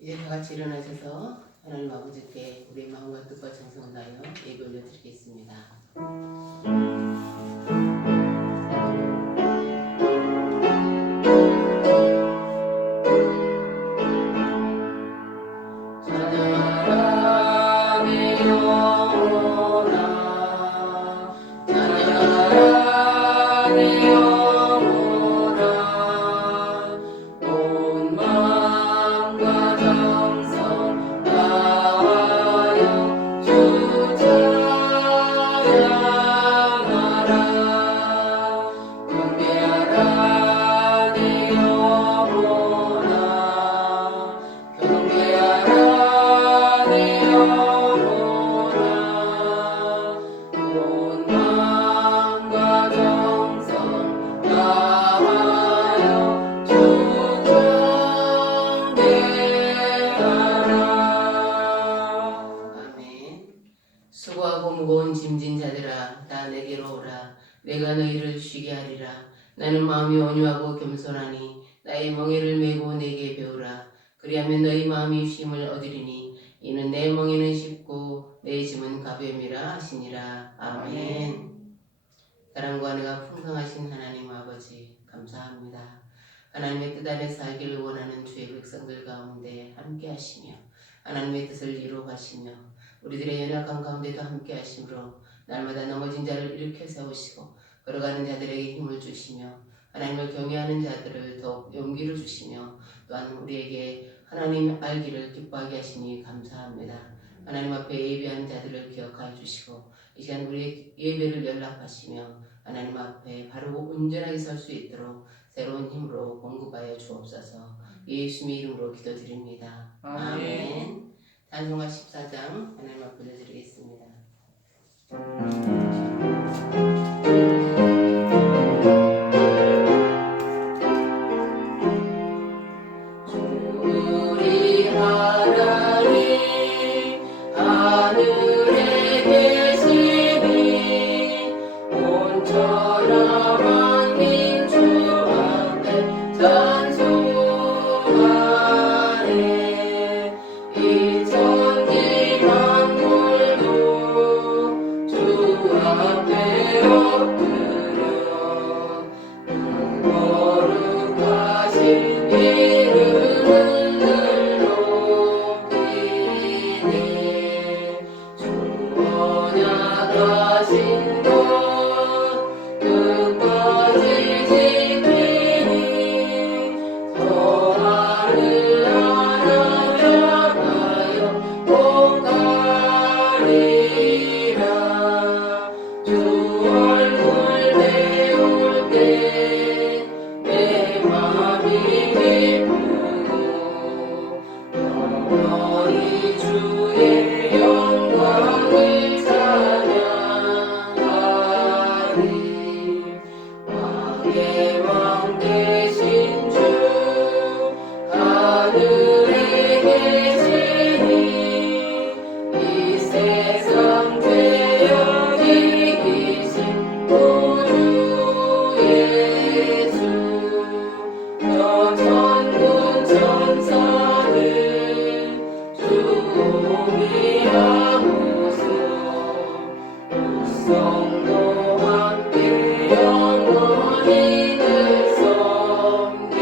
이제 다 같이 일어나셔서 하나님 아버지께 우리의 마음과 뜻과 정성을 다하여 예배 올려드리겠습니다. 수고하고 무거운 짐진 자들아 다 내게로 오라. 내가 너희를 쉬게 하리라. 나는 마음이 온유하고 겸손하니 나의 멍에를 메고 내게 배우라. 그리하면 너희 마음이 쉼을 얻으리니 이는 내 멍에는 쉽고 내 짐은 가벼움이라 하시니라. 아멘. 사랑과 은혜가 풍성하신 하나님 아버지 감사합니다. 하나님의 뜻 안에 살기를 원하는 주의 백성들 가운데 함께 하시며 하나님의 뜻을 이루어가시며 우리들의 연약한 가운데도 함께 하심으로 날마다 넘어진 자를 일으켜 세우시고 걸어가는 자들에게 힘을 주시며 하나님을 경외하는 자들을 더욱 용기를 주시며 또한 우리에게 하나님 알기를 기뻐하게 하시니 감사합니다. 하나님 앞에 예배하는 자들을 기억하여 주시고 이 시간 우리의 예배를 연락하시며 하나님 앞에 바르고 온전하게 설 수 있도록 새로운 힘으로 공급하여 주옵소서. 예수님의 이름으로 기도드립니다. 아멘. 찬송가 14장 하나님 앞에 올려드리겠습니다. 우리 하나님 하늘에 계시니 온천하 만민 주 앞에 찬송하네. 이 천지 만물도 주 앞에 엎드려 거룩하신 이름을 늘 높이네. 충원하신 것 끝까지 지키니 성화를 하나하여 복하리라. 주 얼굴 배울 때 내 맘이 기쁘고 영원히 주의 영광을 찬양하리. 왕의 왕 되신 주 하늘에 계시니 이 세상 죄여 이기신 우주 예수. 저 천군 천사들 주 공의하무소. 육성도 함께 영원히들 섬기네.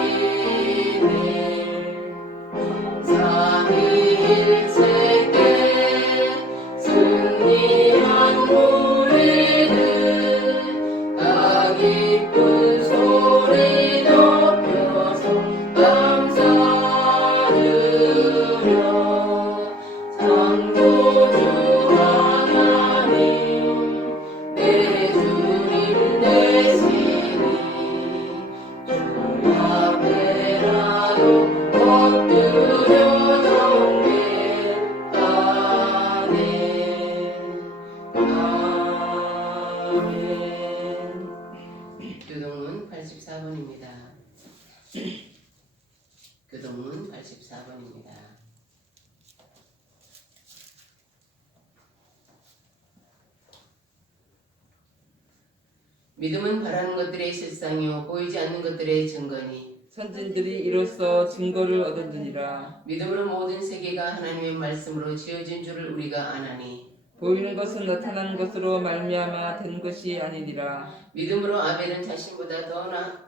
삼위일체께 승리한 우리들 다 기쁜 소리 높여서 감사드려. 창조주 하나님 내 주님 되시니 주 앞에라도 엎드려 경배하네. 아멘. 교동문 84번입니다. 교동문 84번입니다. 믿음은 바라는 것들의 실상이요 보이지 않는 것들의 증거니 선진들이 이로써 증거를 얻었느니라. 믿음으로 모든 세계가 하나님의 말씀으로 지어진 줄을 우리가 아나니 보이는 것은 나타난 것으로 말미암아 된 것이 아니니라. 믿음으로 아벨은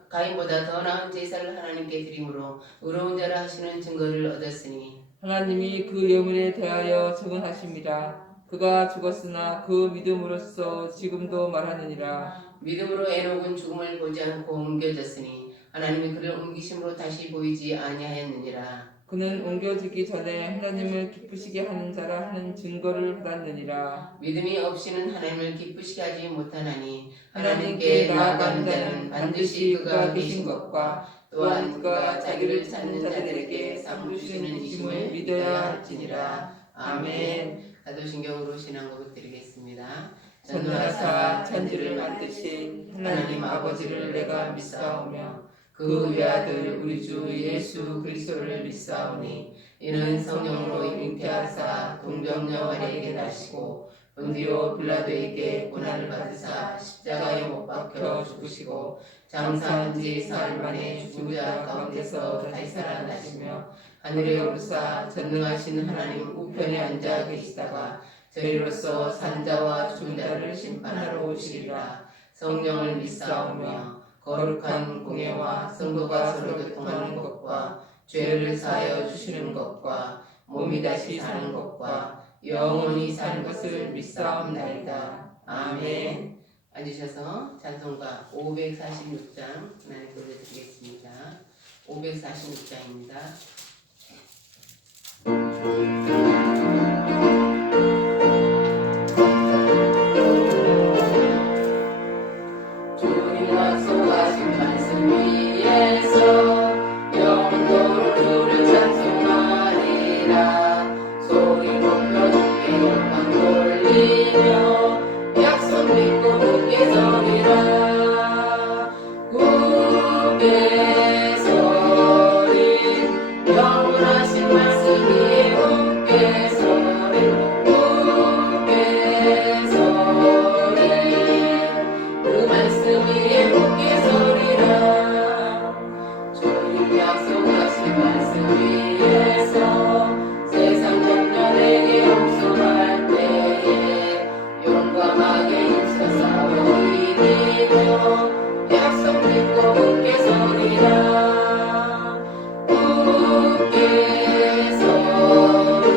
가인보다 더 나은 제사를 하나님께 드림으로 의로운 자라 하시는 증거를 얻었으니 하나님이 그 예물에 대하여 증언하심이라. 그가 죽었으나 그 믿음으로써 지금도 말하느니라. 믿음으로 에녹은 죽음을 보지 않고 옮겨졌으니 하나님이 그를 옮기심으로 다시 보이지 아니하였느니라. 그는 옮겨지기 전에 하나님을 기쁘시게 하는 자라 하는 증거를 받았느니라. 믿음이 없이는 하나님을 기쁘시게 하지 못하나니 하나님께 나아가는 자는 반드시 그가 계신 것과 또한 그가 자기를 찾는 자들에게 상 주시는 이심을 믿어야 할지니라. 아멘. 사도신경으로 신앙 고백 드리겠습니다. 전능하사 천지를 만드신 하나님 아버지를 내가 믿사오며 그 외아들 우리 주 예수 그리스도를 믿사오니 이는 성령으로 잉태하사 동정녀 마리아에게 나시고 본디오 빌라도에게 고난을 받으사 십자가에 못 박혀 죽으시고 장사한 지 사흘 만에 죽은 자 가운데서 다시 살아나시며 하늘에 오르사 전능하신 하나님 우편에 앉아 계시다가 저희로서 산자와 죽은 자를 심판하러 오시리라. 성령을 믿사오며 거룩한 공예와 성도가 서로 교통하는 것과 죄를 사하여 주시는 것과 몸이 다시 사는 것과 영원히 사는 것을 믿사옵나이다. 아멘. 앉으셔서 찬송가 546장 하나님 보여드리겠습니다. 546장입니다. 주님 약속하신 말씀 위에서 영원토록 주를 찬송하리라. 소리 높여 주께 영광 돌리며 약속 믿고 굳게 서리라. 굳게 서리 영원하신 말씀 위에 굳게 서리 굳게 서리 그 말씀 위에 굳게 서리라. 주님 약속하신 말씀 위에서 세상 정년에게 복종할 때에 용감하게 힘써 싸워 이기며 약속 믿고 굳게 서리라. 굳게 서리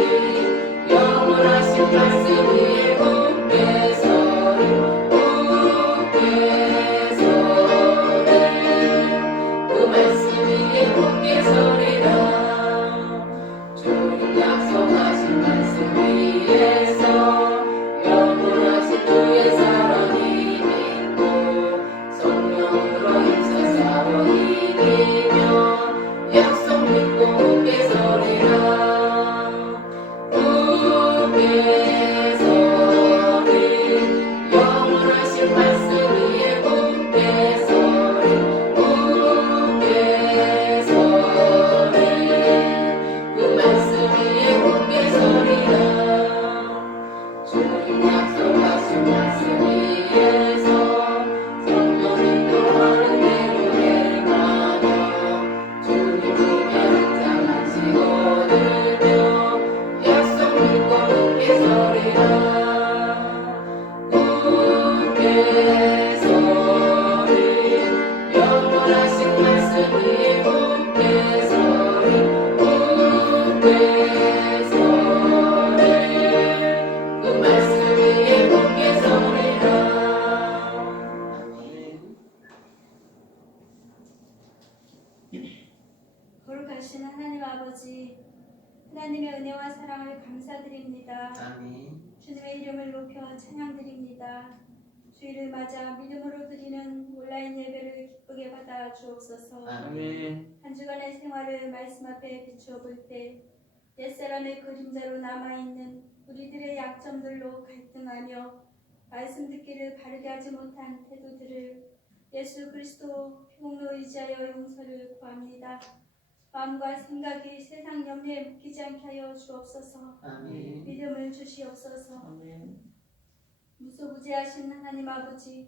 영원하신 말씀 위에 굳게 서리 굳게 서리 그 말씀 위에 굳게 서리라. 주님 약속하신 말씀 위에서 영원하신 주의 사랑이 믿고 성령으로 힘써 싸워 이기며 약속 믿고 굳게 서리라. 굳게 서리 영원하신 말씀 위에 굳게 서리 굳게 서리 그 말씀 위에 굳게 서리라. 주님 약속하신 말씀 위에서 성령 인도하는 대로 행하며 주님 품에 항상 안식 얻으며 약속 믿고 굳게 서리라. 굳게 서리 영원하신 말씀 위에 굳게 서리 굳게 서리 그 말씀 위에 굳게 서리라. 아멘. 거룩하신 하나님 아버지, 하나님의 은혜와 사랑을 감사드립니다. 아멘. 주님의 이름을 높여 찬양드립니다. 주일을 맞아 믿음으로 드리는 온라인 예배를 기쁘게 받아 주옵소서. 아멘. 한 주간의 생활을 말씀 앞에 비추어 볼 때 옛사람의 그림자로 남아있는 우리들의 약점들로 갈등하며 말씀 듣기를 바르게 하지 못한 태도들을 예수 그리스도 피복로 의지하여 용서를 구합니다. 마음과 생각이 세상 염려에 묶이지 않게 하여 주옵소서. 아멘. 믿음을 주시옵소서. 아멘. 무소부지하신 하나님 아버지,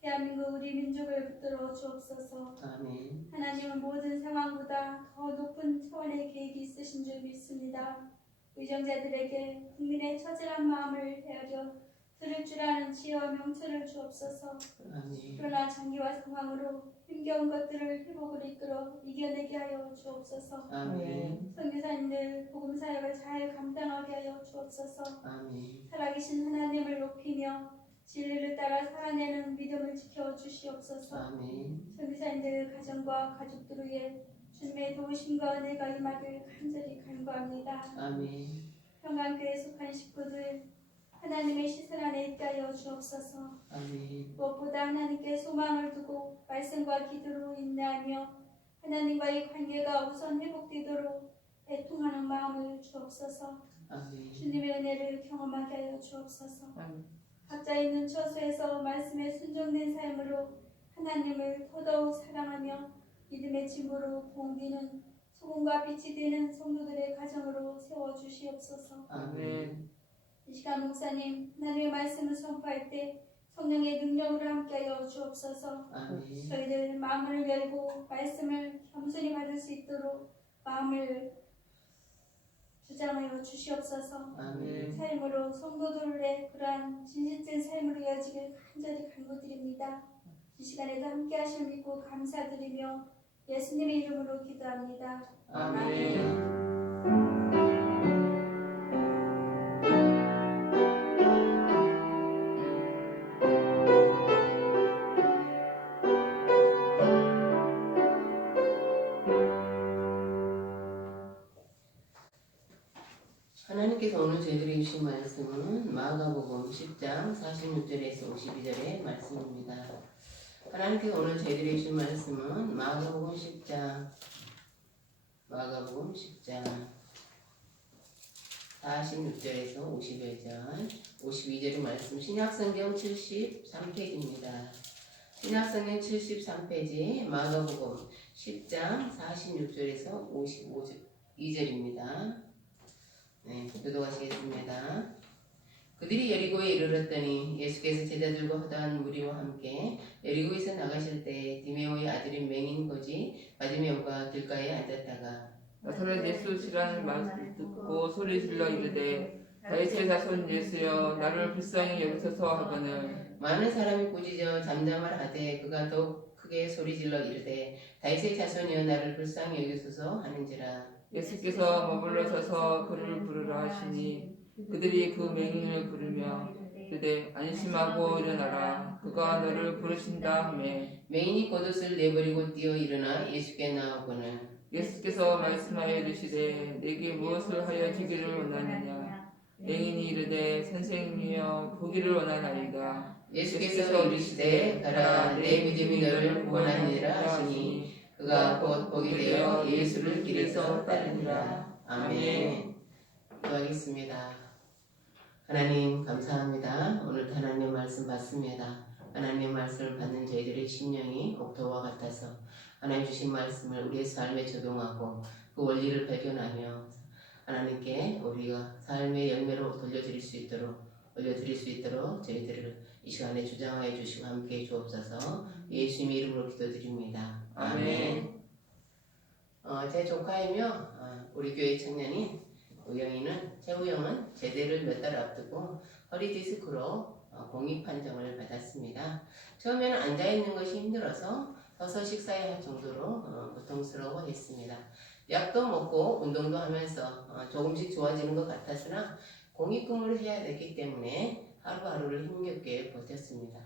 대한민국 우리 민족을 붙들어 주옵소서. 아멘. 하나님은 모든 상황 것보다 더 높은 차원의 계획이 있으신 줄 믿습니다. 의정자들에게 국민의 처절한 마음을 헤아려 들을 줄 아는 지혜와 명철을 주옵소서. 아멘. 그러나 장기와 상황으로 힘겨운 것들을 회복으로 이끌어 이겨내게 하여 주옵소서. 아멘. 선교사님들 복음 사역을 잘 감당하게 하여 주옵소서. 아멘. 살아계신 하나님을 높이며 진리를 따라 살아내는 믿음을 지켜 주시옵소서. 아멘. 선교사님들 가정과 가족들 위해 주님의 도우심과 은혜가 임하길 간절히 간구합니다. 아멘. 평강교회에 속한 식구들 하나님의 시선 안에 있게 하여 주옵소서. 아멘. 무엇보다 하나님께 소망을 두고 말씀과 기도로 인내하며 하나님과의 관계가 우선 회복되도록 애통하는 마음을 주옵소서. 아멘. 주님의 은혜를 경험하게 하여 주옵소서. 아멘. 각자 있는 처소에서 말씀에 순종된 삶으로 하나님을 더더욱 사랑하며 믿음의 짐으로 옮기는 소금과 빛이 되는 성도들의 가정으로 세워주시옵소서. 아멘. 이 시간 목사님 하나님의 말씀을 선포할 때 성령의 능력으로 함께하여 주옵소서. 아멘. 저희들 마음을 열고 말씀을 겸손히 받을 수 있도록 마음을 주장하여 주시옵소서. 아멘. 삶으로 성도들의 그러한 진실된 삶으로 이어지길 간절히 간구드립니다. 이 시간에도 함께 하실 믿고 감사드리며 예수님의 이름으로 기도합니다. 아멘. 하나님께서 오늘 저희들에게 주신 말씀은 마가복음 10장 46절에서 52절의 말씀입니다. 하나님께서 오늘 저희들에게 주신 말씀은 마가복음 10장 46절에서 52절의 말씀, 신약성경 73페이지입니다. 신약성경 73페이지 마가복음 10장 46절에서 52절입니다. 네, 교도하시겠습니다. 그들이 여리고에 이르렀더니 예수께서 제자들과 허다한 무리와 함께 여리고에서 나가실 때 디메오의 아들인 맹인 거지 바디메오가 길가에 앉았다가 나사렛 예수시라는 말을 듣고 소리질러 이르되 다윗의 자손 예수여 나를 불쌍히 여기소서 하거늘 많은 사람이 꾸짖어 잠잠을 하되 그가 더욱 크게 소리질러 이르되 다윗의 자손이여 나를 불쌍히 여기소서 하는지라. 예수께서 머물러 서서 그를 부르라 하시니 그들이 그 맹인을 부르며 이르되 안심하고 일어나라 그가 너를 부르신다 하매 맹인이 겉옷을 내버리고 뛰어 일어나 예수께 나오거늘 예수께서 말씀하여 이르시되 내게 무엇을 하여 주기를 원하느냐 맹인이 이르되 선생님이여 보기를 원하나이다. 예수께서 이르시되 가라 내 믿음이 너를 구원하니라 하시니 그가 곧 보게 되어 예수를 길에서 따르니라. 아멘. 기도하겠습니다. 하나님 감사합니다. 오늘 하나님 말씀 받습니다. 하나님 말씀을 받는 저희들의 심령이 옥토와 같아서 하나님 주신 말씀을 우리의 삶에 적용하고 그 원리를 발견하며 하나님께 우리가 삶의 열매로 올려드릴 수 있도록 저희들을 이 시간에 주장하여 주시고 함께해 주옵소서. 예수님의 이름으로 기도드립니다. 아멘. 제 조카이며 우리 교회 청년인 우영이는 최우영은 제대를 몇 달 앞두고 허리 디스크로 공익 판정을 받았습니다. 처음에는 앉아있는 것이 힘들어서 서서 식사해야 할 정도로 고통스러워했습니다. 약도 먹고 운동도 하면서 조금씩 좋아지는 것 같았으나 공익근무를 해야 됐기 때문에 하루하루를 힘겹게 버텼습니다.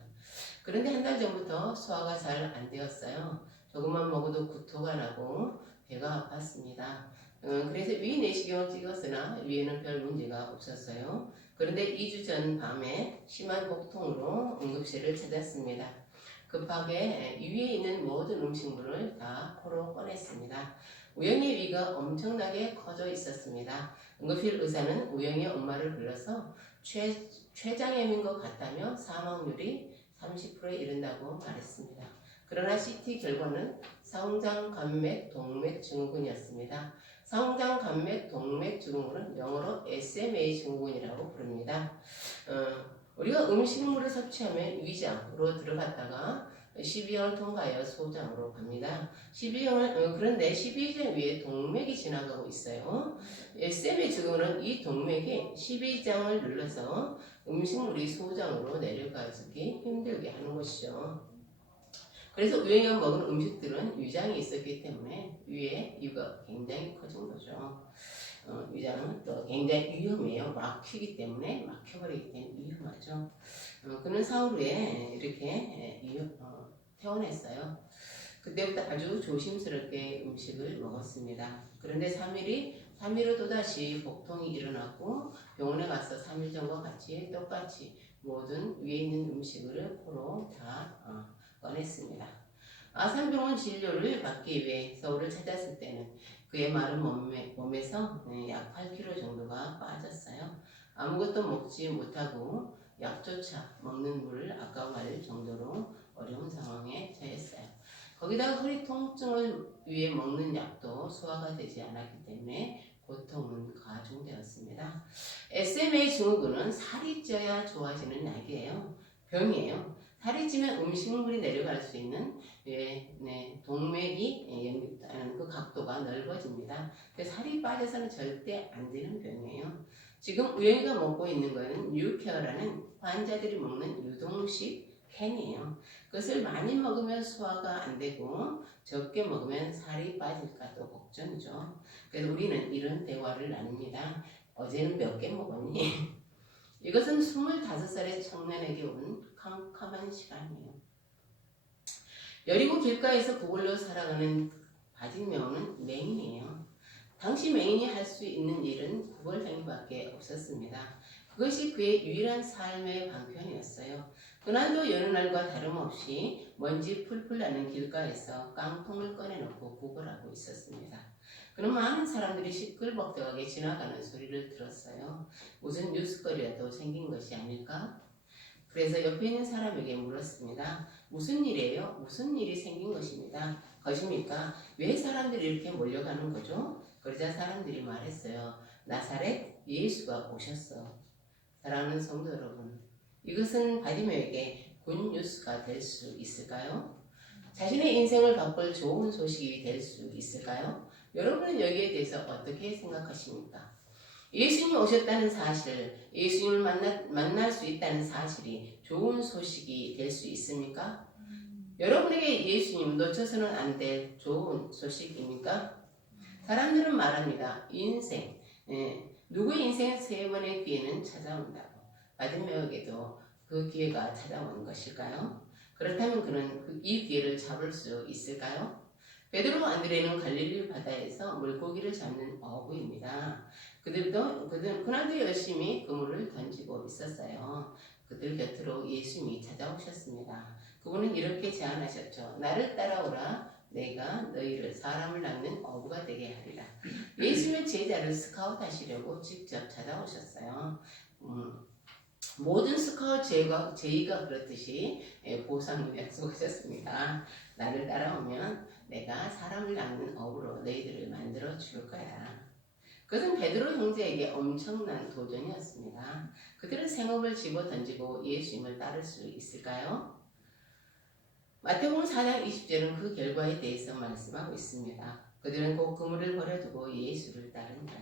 그런데 한 달 전부터 소화가 잘 안 되었어요. 조금만 먹어도 구토가 나고 배가 아팠습니다. 그래서 위 내시경을 찍었으나 위에는 별 문제가 없었어요. 그런데 2주 전 밤에 심한 복통으로 응급실을 찾았습니다. 급하게 이 위에 있는 모든 음식물을 다 코로 꺼냈습니다. 우영이의 위가 엄청나게 커져 있었습니다. 응급실 의사는 우영이의 엄마를 불러서 췌장염인 것 같다며 사망률이 30%에 이른다고 말했습니다. 그러나 CT 결과는 사홍장 간맥 증후군이었습니다. 사홍장 간맥 동맥 증후군은 영어로 SMA 증후군이라고 부릅니다. 우리가 음식물을 섭취하면 위장으로 들어갔다가 12형을 통과하여 소장으로 갑니다. 12형을 그런데 12장 위에 동맥이 지나가고 있어요. 쌤의 증언은 이 동맥이 12장을 눌러서 음식물이 소장으로 내려가기 힘들게 하는 것이죠. 그래서 우영이가 먹은 음식들은 위장이 있었기 때문에 위에 이유가 굉장히 커진 거죠. 위장은 또 굉장히 위험해요. 막히기 때문에 막혀버리기 때문에 위험하죠. 그는 사흘 후에 이렇게 퇴원했어요. 그때부터 아주 조심스럽게 음식을 먹었습니다. 그런데 3일 후 또다시 복통이 일어났고 병원에 가서 3일 전과 같이 똑같이 모든 위에 있는 음식을 코로 다 꺼냈습니다. 아산병원 진료를 받기 위해 서울을 찾았을 때는 그의 마른 몸에서 약 8kg 정도가 빠졌어요. 아무것도 먹지 못하고 약조차 먹는 물을 아까워할 정도로 어려운 상황에 처했어요. 거기다가 허리 통증을 위해 먹는 약도 소화가 되지 않았기 때문에 고통은 가중되었습니다. SMA 증후군은 살이 쪄야 좋아지는 약이에요. 병이에요. 살이 찌면 음식물이 내려갈 수 있는 동맥이 연결되는 그 각도가 넓어집니다. 살이 빠져서는 절대 안 되는 병이에요. 지금 우영이가 먹고 있는 것은 뉴케어라는 환자들이 먹는 유동식 캔이에요. 그것을 많이 먹으면 소화가 안 되고 적게 먹으면 살이 빠질까 또 걱정이죠. 그래서 우리는 이런 대화를 나눕니다. 어제는 몇 개 먹었니? 이것은 25살의 청년에게 온 캄캄한 시간이에요. 여리고 길가에서 그걸로 살아가는 바디메오는 맹인이에요. 당시 맹인이 할 수 있는 일은 구걸행위밖에 없었습니다. 그것이 그의 유일한 삶의 방편이었어요. 그날도 여느 날과 다름없이 먼지 풀풀 나는 길가에서 깡통을 꺼내놓고 구걸하고 있었습니다. 그는 많은 사람들이 시끌벅적하게 지나가는 소리를 들었어요. 무슨 뉴스거리라도 생긴 것이 아닐까? 그래서 옆에 있는 사람에게 물었습니다. 무슨 일이에요? 무슨 일이 생긴 것입니까? 왜 사람들이 이렇게 몰려가는 거죠? 그러자 사람들이 말했어요. 나사렛 예수가 오셨어. 사랑하는 성도 여러분, 이것은 바디메오에게 굿뉴스가 될 수 있을까요? 자신의 인생을 바꿀 좋은 소식이 될 수 있을까요? 여러분은 여기에 대해서 어떻게 생각하십니까? 예수님이 오셨다는 사실, 예수님을 만날 수 있다는 사실이 좋은 소식이 될 수 있습니까? 여러분에게 예수님 놓쳐서는 안 될 좋은 소식입니까? 사람들은 말합니다. 인생, 누구의 인생 3번의 기회는 찾아온다고. 바디메오에게도 그 기회가 찾아온 것일까요? 그렇다면 그는 이 기회를 잡을 수 있을까요? 베드로 안드레는 갈릴리 바다에서 물고기를 잡는 어부입니다. 그날도 열심히 그물을 던지고 있었어요. 그들 곁으로 예수님이 찾아오셨습니다. 그분은 이렇게 제안하셨죠. 나를 따라오라. 내가 너희를 사람을 낚는 어부가 되게 하리라. 예수님의 제자를 스카웃하시려고 직접 찾아오셨어요. 모든 스카웃 제의가 그렇듯이 보상을 약속하셨습니다. 나를 따라오면 내가 사람을 낚는 어부로 너희들을 만들어 줄 거야. 그것은 베드로 형제에게 엄청난 도전이었습니다. 그들은 생업을 집어던지고 예수님을 따를 수 있을까요? 마태복음 4장 20절은 그 결과에 대해서 말씀하고 있습니다. 그들은 곧 그물을 버려두고 예수를 따른다.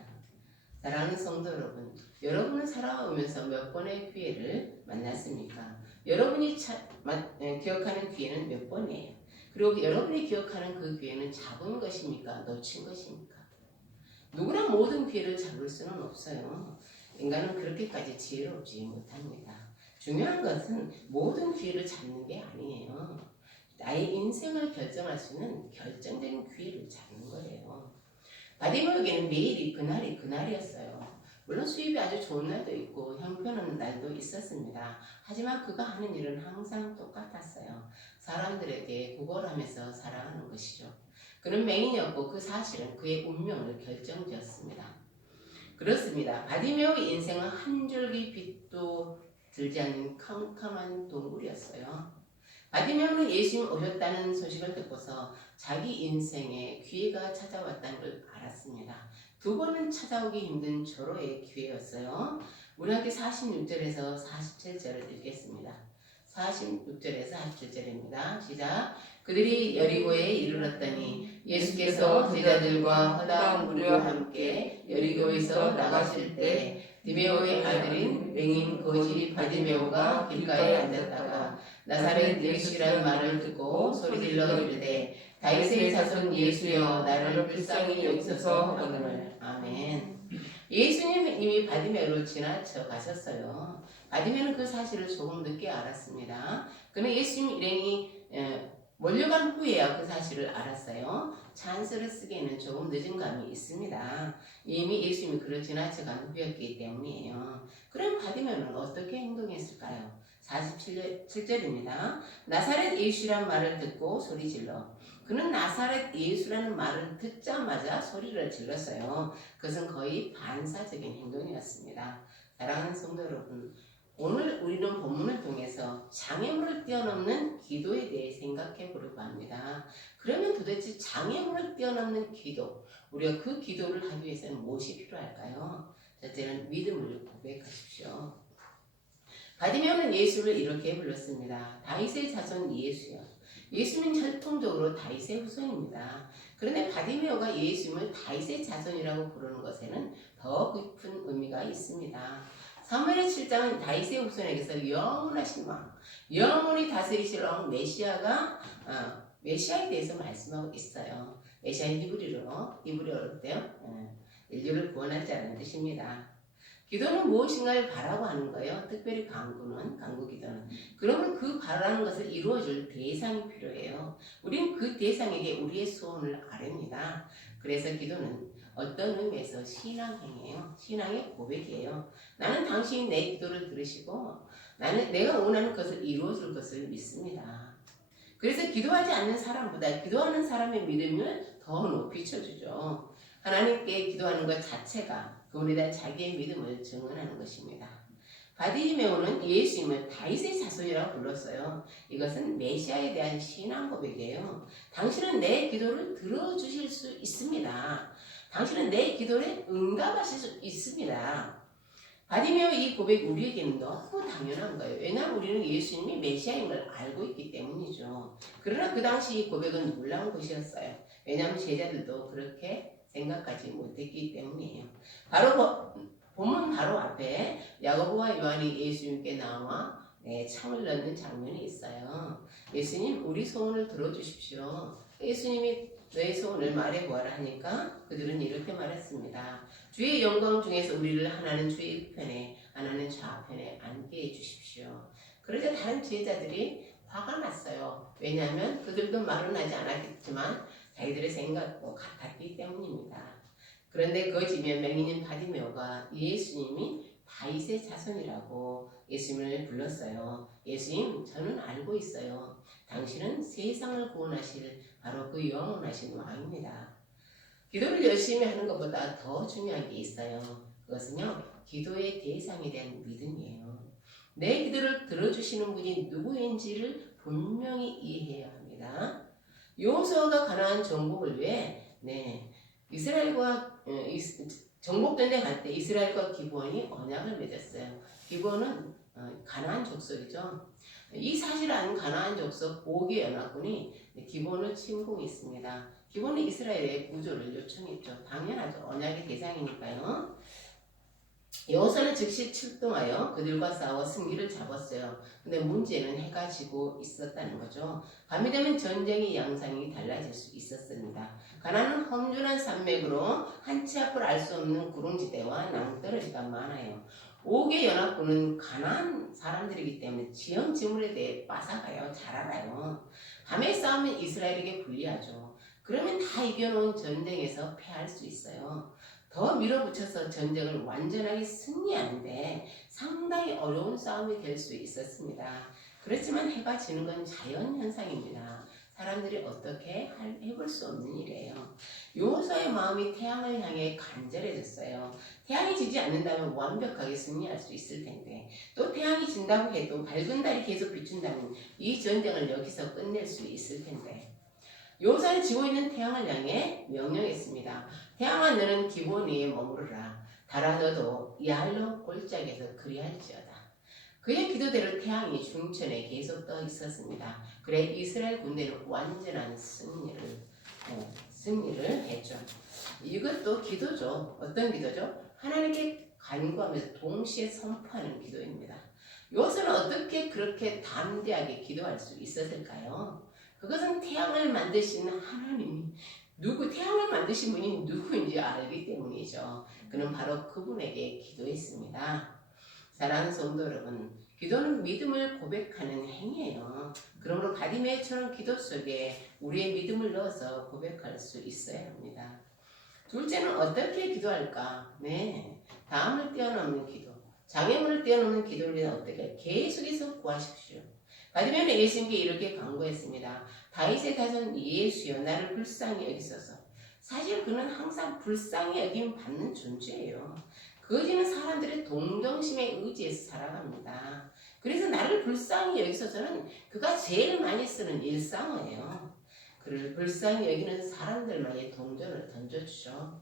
사랑하는 성도 여러분, 여러분은 살아오면서 몇 번의 기회를 만났습니까? 여러분이 기억하는 기회는 몇 번이에요? 그리고 여러분이 기억하는 그 기회는 잡은 것입니까? 놓친 것입니까? 누구나 모든 기회를 잡을 수는 없어요. 인간은 그렇게까지 지혜롭지 못합니다. 중요한 것은 모든 기회를 잡는 게 아니에요. 나의 인생을 결정할 수 있는 결정적인 기회를 잡는 거예요. 바디메오에게는 매일이 그날이었어요. 물론 수입이 아주 좋은 날도 있고 형편없는 날도 있었습니다. 하지만 그가 하는 일은 항상 똑같았어요. 사람들에게 구걸하면서 살아가는 것이죠. 그는 맹인이었고 그 사실은 그의 운명을 결정지었습니다. 그렇습니다. 바디메오의 인생은 한 줄기 빛도 들지 않는 캄캄한 동굴이었어요. 바디메오는 예수님 오셨다는 소식을 듣고서 자기 인생에 기회가 찾아왔다는 걸 알았습니다. 2번은 찾아오기 힘든 절호의 기회였어요. 우리 함께 46절에서 47절을 읽겠습니다. 46절에서 47절입니다. 시작. 그들이 여리고에 이르렀더니 예수께서 제자들과 허다한 무리와 함께 여리고에서 나가실 때 디메오의 아들인 맹인 거지 바디메오가 길가에 앉았다가 나사렛 예수라는 말을 듣고 소리질러 이르되 다윗의 자손 예수여 나를 불쌍히 여기소서 하거늘. 아멘. 예수님은 이미 바디메오를 지나쳐 가셨어요. 바디메오는 그 사실을 조금 늦게 알았습니다. 그는 예수님 일행이 몰려간 후에야 그 사실을 알았어요. 찬스를 쓰기에는 조금 늦은 감이 있습니다. 이미 예수님이 그를 지나쳐간 후였기 때문이에요. 그럼 바디메오는 어떻게 행동했을까요? 47절입니다. 나사렛 예수란 말을 듣고 소리질러. 그는 나사렛 예수라는 말을 듣자마자 소리를 질렀어요. 그것은 거의 반사적인 행동이었습니다. 사랑하는 성도 여러분, 오늘 우리는 본문을 통해서 장애물을 뛰어넘는 기도에 대해 생각해 보려고 합니다. 그러면 도대체 장애물을 뛰어넘는 기도, 우리가 그 기도를 하기 위해서는 무엇이 필요할까요? 첫째는 믿음을 고백하십시오. 바디메오는 예수를 이렇게 불렀습니다. 다윗의 자손 예수여. 예수는 혈통적으로 다윗의 후손입니다. 그런데 바디메오가 예수님을 다윗의 자손이라고 부르는 것에는 더 깊은 의미가 있습니다. 사무엘의 7장은 다윗의 후손에게서 영원하신 왕, 영원히 다스리실 왕 메시아가 메시아에 대해서 말씀하고 있어요. 메시아는 히브리어로 때요. 인류를 구원할 자라는 뜻입니다. 기도는 무엇인가를 바라고 하는 거예요. 특별히 간구 기도는. 그러면 그 바라는 것을 이루어줄 대상이 필요해요. 우리는 그 대상에게 우리의 소원을 아뢰니다. 그래서 기도는 어떤 의미에서 신앙행위예요. 신앙의 고백이에요. 나는 당신이 내 기도를 들으시고 내가 원하는 것을 이루어줄 것을 믿습니다. 그래서 기도하지 않는 사람보다 기도하는 사람의 믿음을 더 높이 쳐주죠. 하나님께 기도하는 것 자체가 그분에 대한 자기의 믿음을 증언하는 것입니다. 바디메오는 예수님을 다윗의 자손이라고 불렀어요. 이것은 메시아에 대한 신앙 고백이에요. 당신은 내 기도를 들어주실 수 있습니다. 당신은 내 기도에 응답하실 수 있습니다. 바디메오 이 고백이 우리에게는 너무 당연한 거예요. 왜냐하면 우리는 예수님이 메시아인 걸 알고 있기 때문이죠. 그러나 그 당시 이 고백은 놀라운 것이었어요. 왜냐하면 제자들도 그렇게 생각하지 못했기 때문이에요. 본문 바로 앞에 야고보와 요한이 예수님께 나와 창을 넣는 장면이 있어요. 예수님 우리 소원을 들어주십시오. 예수님이 너의 소원을 말해보아라 하니까 그들은 이렇게 말했습니다. 주의 영광 중에서 우리를 하나는 주의 우편에 하나는 좌편에 앉게 해주십시오. 그러자 다른 제자들이 화가 났어요. 왜냐하면 그들도 말은 하지 않았겠지만 자기들의 생각도 같았기 때문입니다. 그런데 거짓 맹인인 바디메오가 예수님이 다윗의 자손이라고 예수님을 불렀어요. 예수님, 저는 알고 있어요. 당신은 세상을 구원하실 바로 그 영원하신 왕입니다. 기도를 열심히 하는 것보다 더 중요한 게 있어요. 그것은요, 기도의 대상에 대한 믿음이에요. 내 기도를 들어주시는 분이 누구인지를 분명히 이해해야 합니다. 여호수아가 가나안 정복을 위해 이스라엘과 정복된 데 갈 때 이스라엘과 기브온이 언약을 맺었어요. 기브온은 가나안 족속이죠. 이 사실을 아는 가나안 족속 5개 연합군이 기브온을 침공했습니다. 기브온이 이스라엘의 구조를 요청했죠. 당연하죠. 언약의 대상이니까요. 여호수아는 즉시 출동하여 그들과 싸워 승기를 잡았어요. 근데 문제는 해가 지고 있었다는 거죠. 밤이 되면 전쟁의 양상이 달라질 수 있었습니다. 가나안은 험준한 산맥으로 한치 앞을 알 수 없는 구릉지대와 낭떠러지가 많아요. 5개 연합군은 가나안 사람들이기 때문에 지형지물에 대해 빠삭해요. 잘 알아요. 밤에 싸우면 이스라엘에게 불리하죠. 그러면 다 이겨놓은 전쟁에서 패할 수 있어요. 더 밀어붙여서 전쟁을 완전하게 승리하는데 상당히 어려운 싸움이 될 수 있었습니다. 그렇지만 해가 지는 건 자연현상입니다. 사람들이 어떻게 해볼 수 없는 일이에요. 여호수아의 마음이 태양을 향해 간절해졌어요. 태양이 지지 않는다면 완벽하게 승리할 수 있을 텐데 또 태양이 진다고 해도 밝은 달이 계속 비춘다면 이 전쟁을 여기서 끝낼 수 있을 텐데 여호수아는 지고 있는 태양을 향해 명령했습니다. 태양아 너는 기브온 위에 머무르라. 달아 너도 야할로 골짜기에서 그리할지어다. 그의 기도대로 태양이 중천에 계속 떠 있었습니다. 그래 이스라엘 군대는 완전한 승리를 했죠. 이것도 기도죠. 어떤 기도죠? 하나님께 간구하면서 동시에 선포하는 기도입니다. 요새는 어떻게 그렇게 담대하게 기도할 수 있었을까요? 그것은 태양을 만드신 하나님이 태양을 만드신 분이 누구인지 알기 때문이죠. 그는 바로 그분에게 기도했습니다. 사랑하는 성도 여러분, 기도는 믿음을 고백하는 행위예요. 그러므로 바디메이처럼 기도 속에 우리의 믿음을 넣어서 고백할 수 있어야 합니다. 둘째는 어떻게 기도할까? 네, 다음을 뛰어넘는 기도, 장애물을 뛰어넘는 기도를 위해 어떻게 계속해서 구하십시오. 바디메이는 예수님께 이렇게 간구했습니다. 다윗의 자손 예수여 나를 불쌍히 여기소서. 사실 그는 항상 불쌍히 여김 받는 존재예요. 거지는 사람들의 동정심에 의지해서 살아갑니다. 그래서 나를 불쌍히 여기소서는 그가 제일 많이 쓰는 일상어예요. 그를 불쌍히 여기는 사람들만의 동전을 던져주죠.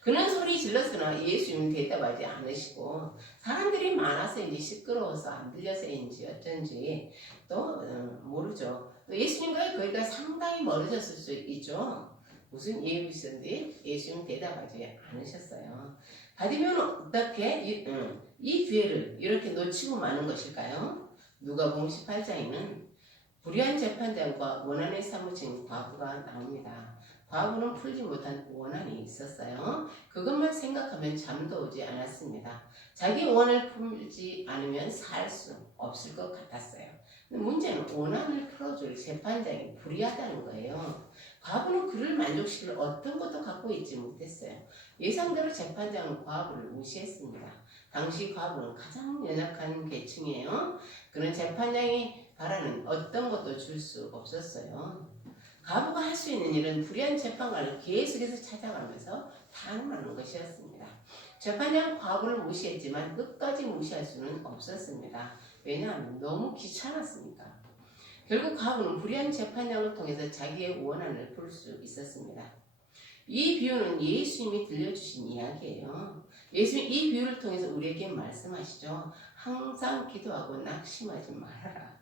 그는 소리 질렀으나 예수님은 대답하지 않으시고 사람들이 많아서인지 시끄러워서 안 들려서인지 어쩐지 또 모르죠. 또 예수님과 거리가 상당히 멀어졌을 수 있죠. 무슨 이유가 있었는지 예수님은 대답하지 않으셨어요. 바디메오는 어떻게 이 기회를 이렇게 놓치고 마는 것일까요? 누가복음 18장에는 불의한 재판장과 원한에 사무친 과부가 나옵니다. 과부는 풀지 못한 원한이 있었어요. 그것만 생각하면 잠도 오지 않았습니다. 자기 원한을 풀지 않으면 살 수 없을 것 같았어요. 문제는 원한을 풀어줄 재판장이 불의하다는 거예요. 과부는 그를 만족시킬 어떤 것도 갖고 있지 못했어요. 예상대로 재판장은 과부를 무시했습니다. 당시 과부는 가장 연약한 계층이에요. 그는 재판장이 바라는 어떤 것도 줄 수 없었어요. 과부가 할 수 있는 일은 불의한 재판관을 계속해서 찾아가면서 탄원하는 것이었습니다. 재판장은 과부를 무시했지만 끝까지 무시할 수는 없었습니다. 왜냐하면 너무 귀찮았으니까. 결국 과부는 불의한 재판장을 통해서 자기의 원한을 풀 수 있었습니다. 이 비유는 예수님이 들려주신 이야기예요. 예수님이 이 비유를 통해서 우리에게 말씀하시죠. 항상 기도하고 낙심하지 말아라.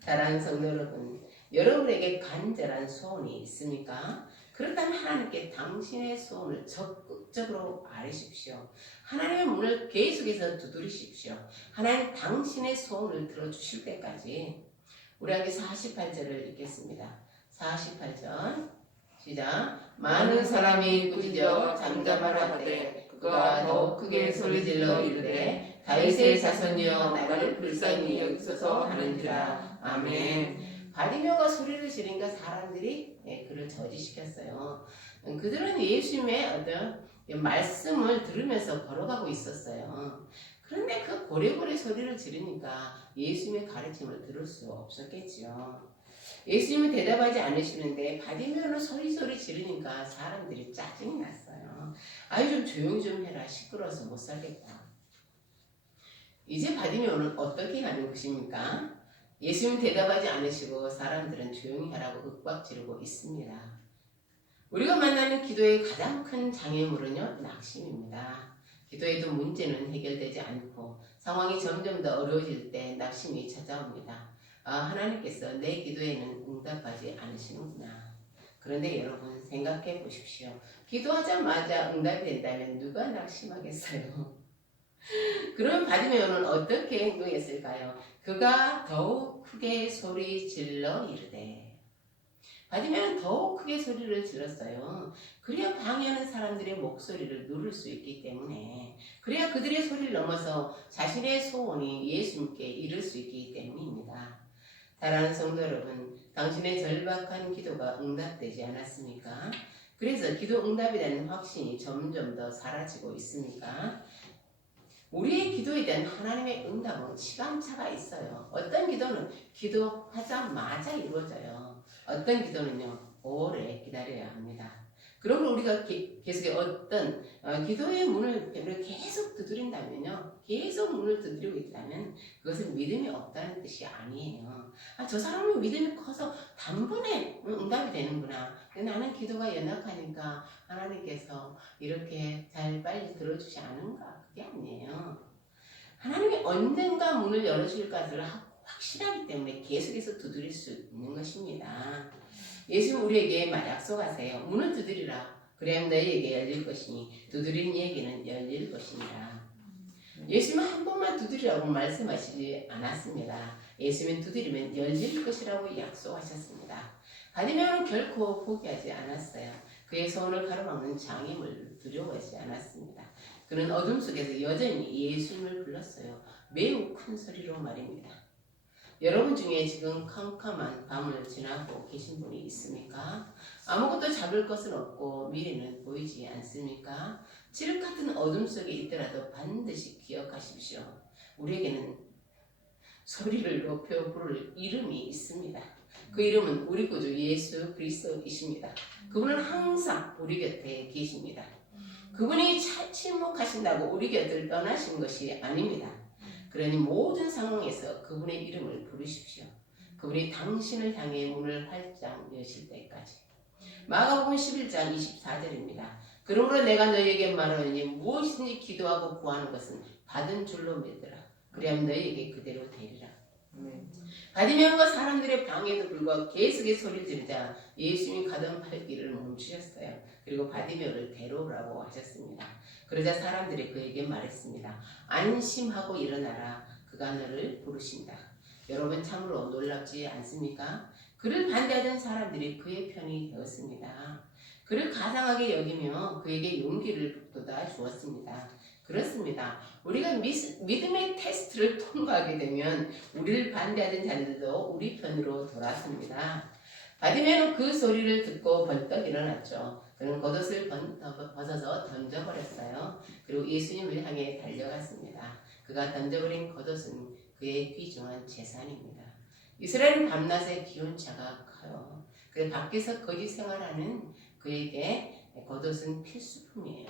사랑하는 성도 여러분, 여러분에게 간절한 소원이 있습니까? 그렇다면 하나님께 당신의 소원을 적극적으로 아뢰십시오. 하나님의 문을 계속해서 두드리십시오. 하나님 당신의 소원을 들어주실 때까지. 우리 함께 48절을 읽겠습니다. 48절 시작. 많은 사람이 꾸짖어 잠잠하라 하되 그가 더욱 크게 소리질러 이르되 다윗의 자손이여 나를 불쌍히 여기소서 하는지라. 아멘. 바디메오가 소리를 지르니까 사람들이 그를 저지시켰어요. 그들은 예수님의 어떤 말씀을 들으면서 걸어가고 있었어요. 그런데 그 고래고래 소리를 지르니까 예수님의 가르침을 들을 수 없었겠지요. 예수님은 대답하지 않으시는데 바디메오는 소리 지르니까 사람들이 짜증이 났어요. 아유 좀 조용히 좀 해라. 시끄러워서 못 살겠다. 이제 바디메오는 어떻게 하는 것입니까? 예수님 대답하지 않으시고 사람들은 조용히 하라고 윽박 지르고 있습니다. 우리가 만나는 기도의 가장 큰 장애물은요, 낙심입니다. 기도에도 문제는 해결되지 않고 상황이 점점 더 어려워질 때 낙심이 찾아옵니다. 하나님께서 내 기도에는 응답하지 않으시는구나. 그런데 여러분 생각해 보십시오. 기도하자마자 응답이 된다면 누가 낙심하겠어요? 그럼 바디메오는 어떻게 행동했을까요? 그가 더욱 크게 소리 질러 이르되. 바디메오는 더욱 크게 소리를 질렀어요. 그래야 방해하는 사람들의 목소리를 누를 수 있기 때문에, 그래야 그들의 소리를 넘어서 자신의 소원이 예수님께 이를 수 있기 때문입니다. 사랑하는 성도 여러분, 당신의 절박한 기도가 응답되지 않았습니까? 그래서 기도 응답에 대한 확신이 점점 더 사라지고 있습니까? 우리의 기도에 대한 하나님의 응답은 시간차가 있어요. 어떤 기도는 기도하자마자 이루어져요. 어떤 기도는요, 오래 기다려야 합니다. 그러면 우리가 계속 어떤 기도의 문을 계속 두드린다면요, 계속 문을 두드리고 있다면 그것은 믿음이 없다는 뜻이 아니에요. 저 사람은 믿음이 커서 단번에 응답이 되는구나. 나는 기도가 연약하니까 하나님께서 이렇게 잘 빨리 들어주지 않은가? 그게 아니에요. 하나님이 언젠가 문을 열어줄 것을 확실하기 때문에 계속해서 두드릴 수 있는 것입니다. 예수는 우리에게 약속하세요. 문을 두드리라. 그래야 너희에게 열릴 것이니 두드린 이에게는 열릴 것이니라. 예수님은 한 번만 두드리라고 말씀하시지 않았습니다. 예수님은 두드리면 열릴 것이라고 약속하셨습니다. 바디메오는 결코 포기하지 않았어요. 그의 소원을 가로막는 장애물 두려워하지 않았습니다. 그는 어둠 속에서 여전히 예수님을 불렀어요. 매우 큰 소리로 말입니다. 여러분 중에 지금 캄캄한 밤을 지나고 계신 분이 있습니까? 아무것도 잡을 것은 없고 미래는 보이지 않습니까? 칠흑 같은 어둠 속에 있더라도 반드시 기억하십시오. 우리에게는 소리를 높여 부를 이름이 있습니다. 그 이름은 우리 구주 예수 그리스도이십니다. 그분은 항상 우리 곁에 계십니다. 그분이 침묵하신다고 우리 곁을 떠나신 것이 아닙니다. 그러니 모든 상황에서 그분의 이름을 부르십시오. 그분이 당신을 향해 문을 활짝 여실 때까지. 마가복음 11장 24절입니다. 그러므로 내가 너희에게 말하노니 무엇이든지 기도하고 구하는 것은 받은 줄로 믿으라. 그리하면 너희에게 그대로 되리라. 바디메오가 사람들의 방해에도 불구하고 계속해 소리를 지르자 예수님이 가던 발길을 멈추셨어요. 그리고 바디메오를 데려오라고 하셨습니다. 그러자 사람들이 그에게 말했습니다. 안심하고 일어나라. 그가 너를 부르신다. 여러분 참으로 놀랍지 않습니까? 그를 반대하던 사람들이 그의 편이 되었습니다. 그를 가상하게 여기며 그에게 용기를 돋아 주었습니다. 그렇습니다. 우리가 믿음의 테스트를 통과하게 되면 우리를 반대하던 자들도 우리 편으로 돌아섭니다. 바디메오는 그 소리를 듣고 벌떡 일어났죠. 그는 겉옷을 벗어서 던져버렸어요. 그리고 예수님을 향해 달려갔습니다. 그가 던져버린 겉옷은 그의 귀중한 재산입니다. 이스라엘은 밤낮의 기온차가 커요. 그래서 밖에서 거지 생활하는 그에게 겉옷은 필수품이에요.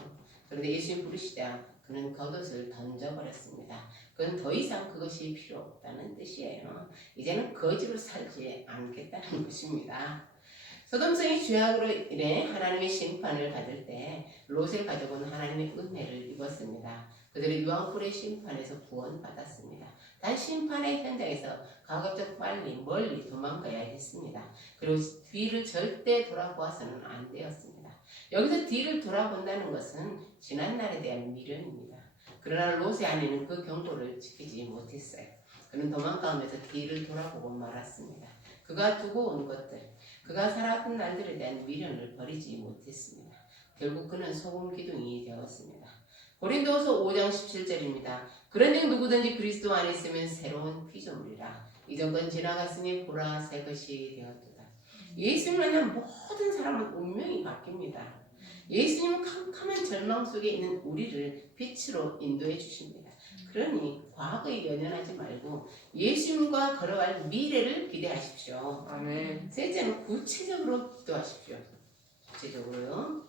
그런데 예수님 부르시자 그는 겉옷을 던져버렸습니다. 그건 더 이상 그것이 필요 없다는 뜻이에요. 이제는 거지로 살지 않겠다는 것입니다. 소돔성이 죄악으로 인해 하나님의 심판을 받을 때 롯의 가족은 하나님의 은혜를 입었습니다. 그들이 유황불의 심판에서 구원받았습니다. 단 심판의 현장에서 가급적 빨리 멀리 도망가야 했습니다. 그리고 뒤를 절대 돌아보아서는 안 되었습니다. 여기서 뒤를 돌아본다는 것은 지난날에 대한 미련입니다. 그러나 롯의 아내는 그 경고를 지키지 못했어요. 그는 도망가면서 뒤를 돌아보고 말았습니다. 그가 두고 온 것들, 그가 살았던 날들에 대한 미련을 버리지 못했습니다. 결국 그는 소금 기둥이 되었습니다. 고린도후서 5장 17절입니다. 그런데 누구든지 그리스도 안에 있으면 새로운 피조물이라. 이전 건 지나갔으니 보라 새 것이 되었도다. 예수님 만난 모든 사람은 운명이 바뀝니다. 예수님은 캄캄한 절망 속에 있는 우리를 빛으로 인도해 주십니다. 그러니 과거에 연연하지 말고 예수님과 걸어갈 미래를 기대하십시오. 아멘. 셋째는 구체적으로 기도하십시오. 구체적으로요.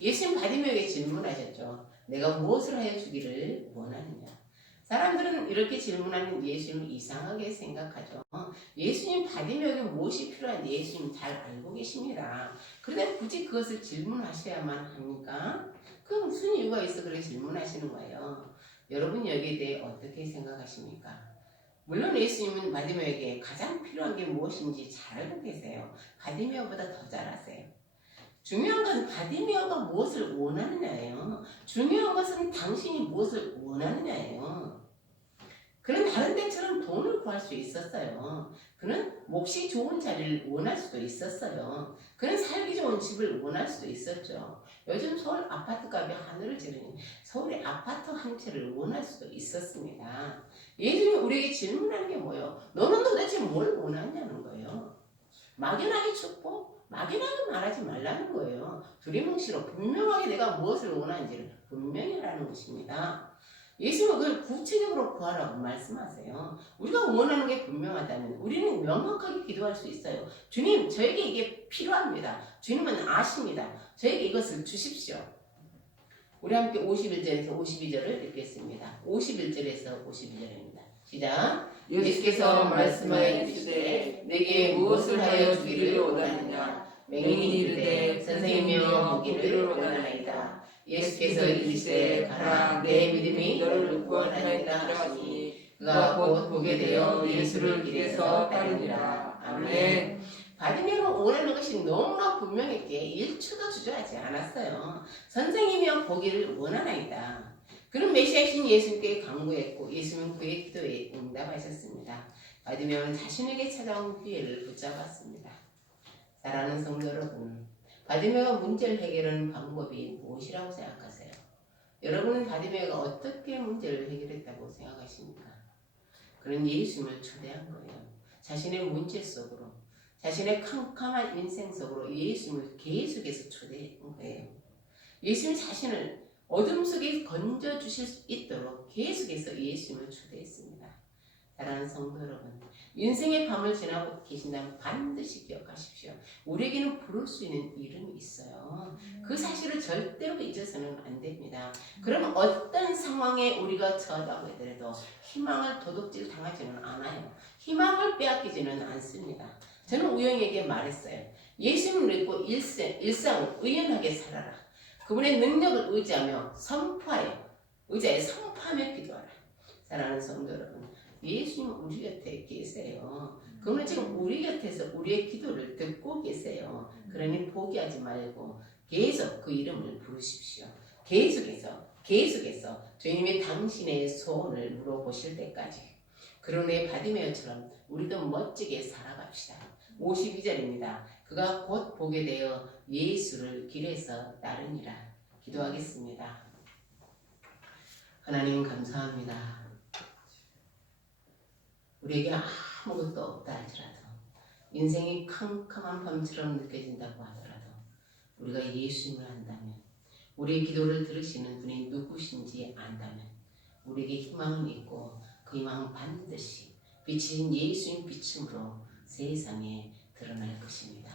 예수님 바디메오에게 질문하셨죠. 내가 무엇을 하여 주기를 원하느냐. 사람들은 이렇게 질문하는 예수님을 이상하게 생각하죠. 예수님 바디메오에게 무엇이 필요한지 예수님 잘 알고 계십니다. 그런데 굳이 그것을 질문하셔야만 합니까? 그 무슨 이유가 있어 그렇게 질문하시는 거예요. 여러분 여기에 대해 어떻게 생각하십니까? 물론 예수님은 바디메오에게 가장 필요한 게 무엇인지 잘 알고 계세요. 바디메오보다 더 잘 아세요. 중요한 건 바디메오가 무엇을 원하느냐예요. 중요한 것은 당신이 무엇을 원하느냐예요. 그는 다른 때처럼 돈을 구할 수 있었어요. 그는 몫이 좋은 자리를 원할 수도 있었어요. 그는 살기 좋은 집을 원할 수도 있었죠. 요즘 서울 아파트값이 하늘을 찌르니 서울의 아파트 한 채를 원할 수도 있었습니다. 예수님이 우리에게 질문하는 게 뭐예요? 너는 도대체 뭘 원하냐는 거예요. 막연하게 축복? 막연하게 말하지 말라는 거예요. 두리뭉실로 분명하게 내가 무엇을 원하는지를 분명히 하라는 것입니다. 예수님은 그걸 구체적으로 구하라고 말씀하세요. 우리가 원하는 게 분명하다면 우리는 명확하게 기도할 수 있어요. 주님, 저에게 이게 필요합니다. 주님은 아십니다. 저에게 이것을 주십시오. 우리 함께 51절에서 52절을 읽겠습니다. 51절에서 52절입니다. 시작. 예수께서 말씀하여 주시되 내게 무엇을 하여 주기를 원하느냐. 맹인이 이르되 선생님이여 보기를 원하나이다. 예수께서 이르시되 가라 내 믿음이 너를 구원하였다 하시니 그가 곧 보게 되어 예수를 길에서 따르니라. 아멘. 바디메오가 원하는 것이 너무나 분명했기에 1초도 주저하지 않았어요. 선생님이여 보기를 원하나이다. 그는 메시아이신 예수님께 간구했고 예수님은 그의 기도에 응답하셨습니다. 바디메오는 자신에게 찾아온 기회를 붙잡았습니다. 사랑하는 성도 여러분, 바디메오가 문제를 해결하는 방법이 무엇이라고 생각하세요? 여러분은 바디메오가 어떻게 문제를 해결했다고 생각하십니까? 그는 예수님을 초대한 거예요. 자신의 문제 속으로, 자신의 캄캄한 인생 속으로 예수님을 계속해서 초대한 거예요. 예수님 자신을 어둠 속에 건져주실 수 있도록 계속해서 예수님을 초대했습니다. 사랑하는 성도 여러분, 인생의 밤을 지나고 계신다면 반드시 기억하십시오. 우리에게는 부를 수 있는 이름이 있어요. 그 사실을 절대로 잊어서는 안 됩니다. 그럼 어떤 상황에 우리가 처하다고 하더라도 희망을 도둑질 당하지는 않아요. 희망을 빼앗기지는 않습니다. 저는 우영에게 말했어요. 예수님을 믿고 일상을 의연하게 살아라. 그분의 능력을 의지하며 의자에 선포하며 기도하라. 사랑하는 성도 여러분, 예수님은 우리 곁에 계세요. 그분은 지금 우리 곁에서 우리의 기도를 듣고 계세요. 그러니 포기하지 말고 계속 그 이름을 부르십시오. 계속해서 주님이 당신의 소원을 물어보실 때까지. 그러네 바디메오처럼 우리도 멋지게 살아갑시다. 52절입니다. 그가 곧 보게 되어 예수를 길에서 따르니라. 기도하겠습니다. 하나님 감사합니다. 우리에게 아무것도 없다 할지라도 인생이 캄캄한 밤처럼 느껴진다고 하더라도 우리가 예수님을 안다면, 우리의 기도를 들으시는 분이 누구신지 안다면 우리에게 희망은 있고 그 희망은 반드시 빛이신 예수님 빛으로 세상에 드러날 것입니다.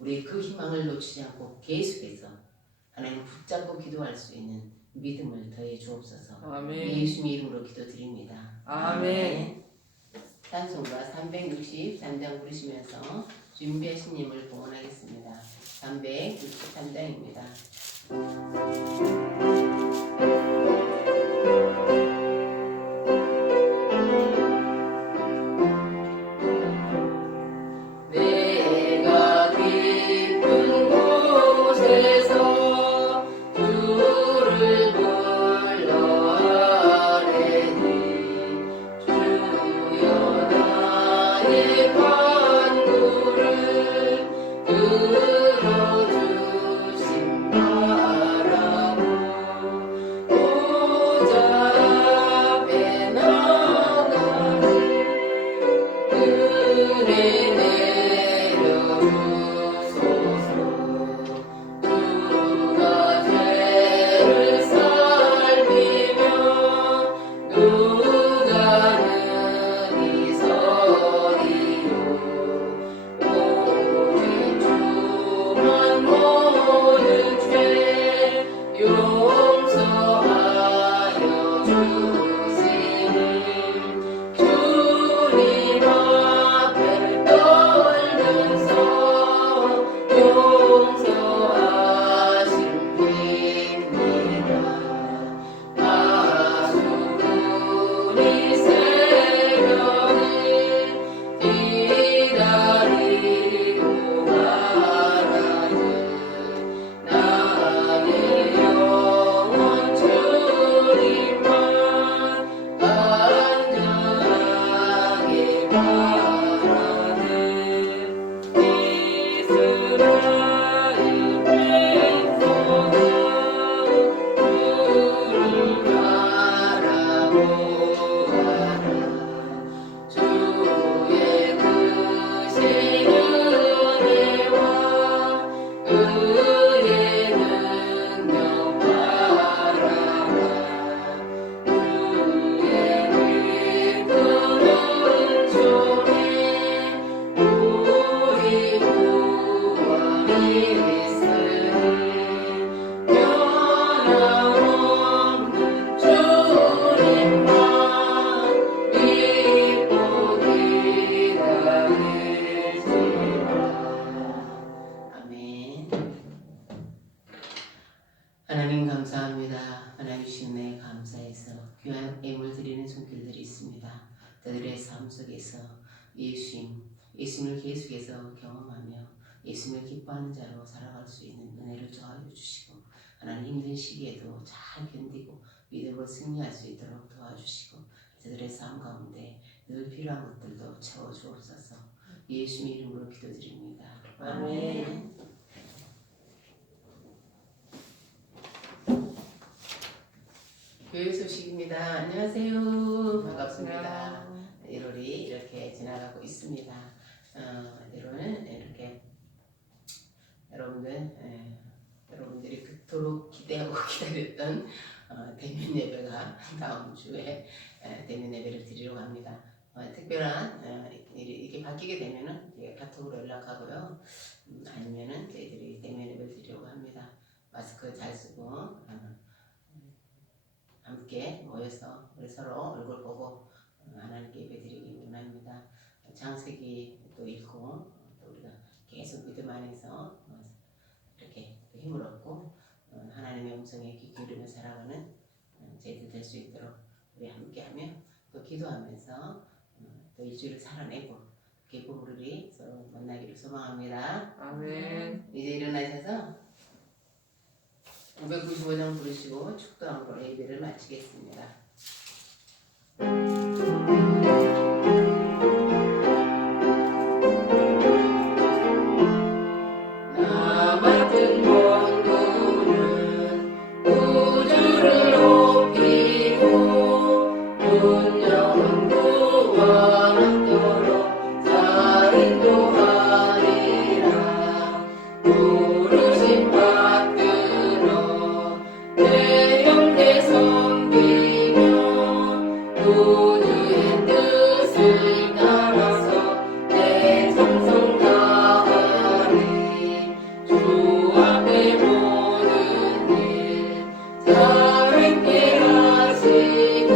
우리 그 희망을 놓치지 않고 계속해서 하나님 붙잡고 기도할 수 있는 믿음을 더해 주옵소서. 아멘. 예수님 이름으로 기도드립니다. 아멘. 찬송가 363장 부르시면서 준비하신 님을 봉헌하겠습니다. 363장입니다. 내가 깊은 곳에서 주를 불러아뢰니 주여 나의 간구를 들어주심 바라고 보좌 앞에 나가니 은혜 내려주소서. 누가 죄를 살피며 누가는 이선이요 오직 주만 모든 죄 용서하여 주시니 주님 앞에 떨면서 용서하십니다. 가수분이 새벽을 기다리고 가라니 나의 영혼 주님만 안전하게 바라는 이스라엘 백성아 주를 바라보아라. 주의 크신 은혜와 그의 능력 바라라. 주의 깊은 은총에 우리 구원이 있으니 변함없는 주님만 믿고 기다릴지라. 아멘. 하나님 감사합니다. 하나님 주신 감사해서 귀한 애물 드리는 손길들이 있습니다. 그들의 삶 속에서 예수님을 계속해서 경험하며 예수님을 기뻐하는 자로 살아갈 수 있는 은혜를 더하여 주시고 하나님 힘든 시기에도 잘 견디고 믿음으로 승리할 수 있도록 도와주시고 그들의 삶 가운데 늘 필요한 것들도 채워주옵소서. 예수님 이름으로 기도드립니다. 아멘. 교회 소식입니다. 안녕하세요. 반갑습니다. 1월이 이렇게 지나가고 있습니다. 1월은 이렇게 여러분들이 그토록 기대하고 기다렸던 대면 예배가 다음 주에 대면 예배를 드리려고 합니다. 특별한 이렇게 바뀌게 되면은 카톡으로 연락하고요. 아니면은 저희들이 대면 예배를 드리려고 합니다. 마스크 잘 쓰고 함께 모여서 우리 서로 얼굴 보고 하나님께 예배드리기 원합니다. 창세기 또 읽고 또 우리가 계속 믿음 안에서 이렇게 힘을 얻고 하나님의 음성에 귀 기울이며 살아가는 저희들 될 수 있도록 우리 함께하며 또 기도하면서 또 일주일을 살아내고 기쁨으로 서로 만나기를 소망합니다. 아멘. 이제 일어나셔서 595장 부르시고 축도함으로 예배를 마치겠습니다. 나 같은 원군은 우주를 높이고 운명은 구원하도록 살인도하리라. 부르심 받들어 내 형제 섬기며 우주의 뜻을 따라서 내 찬송 다하리. 주 앞에 모든 일 자유롭게 하시고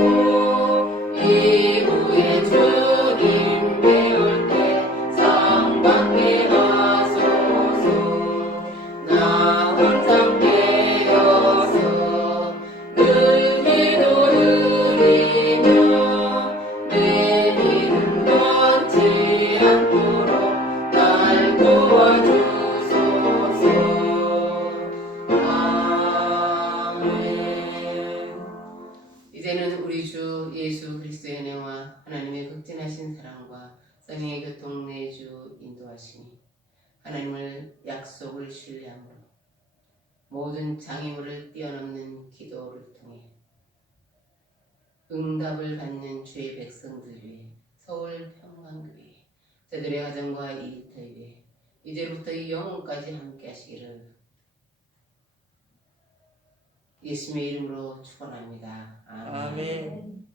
이후에 주님 배울 때 상 받게 하소서. 나 항상 깨어서 늘 기도 드리며 내 믿음 변치 않도록 날 도와주소서. 아멘. 이제는 우리 주 예수 그리스도의 은혜와 하나님의 극진하신 사랑과 성령의 교통 내주 인도하시니 하나님을 약속을 신뢰함으로 모든 장애물을 뛰어넘는 기도를 통해 응답을 받는 주의 백성들 위해 서울 평강교회 저들의 가정과 일터 위해 이제부터 이 영혼까지 함께 하시기를 예수님의 이름으로 축원합니다. 아멘. 아멘.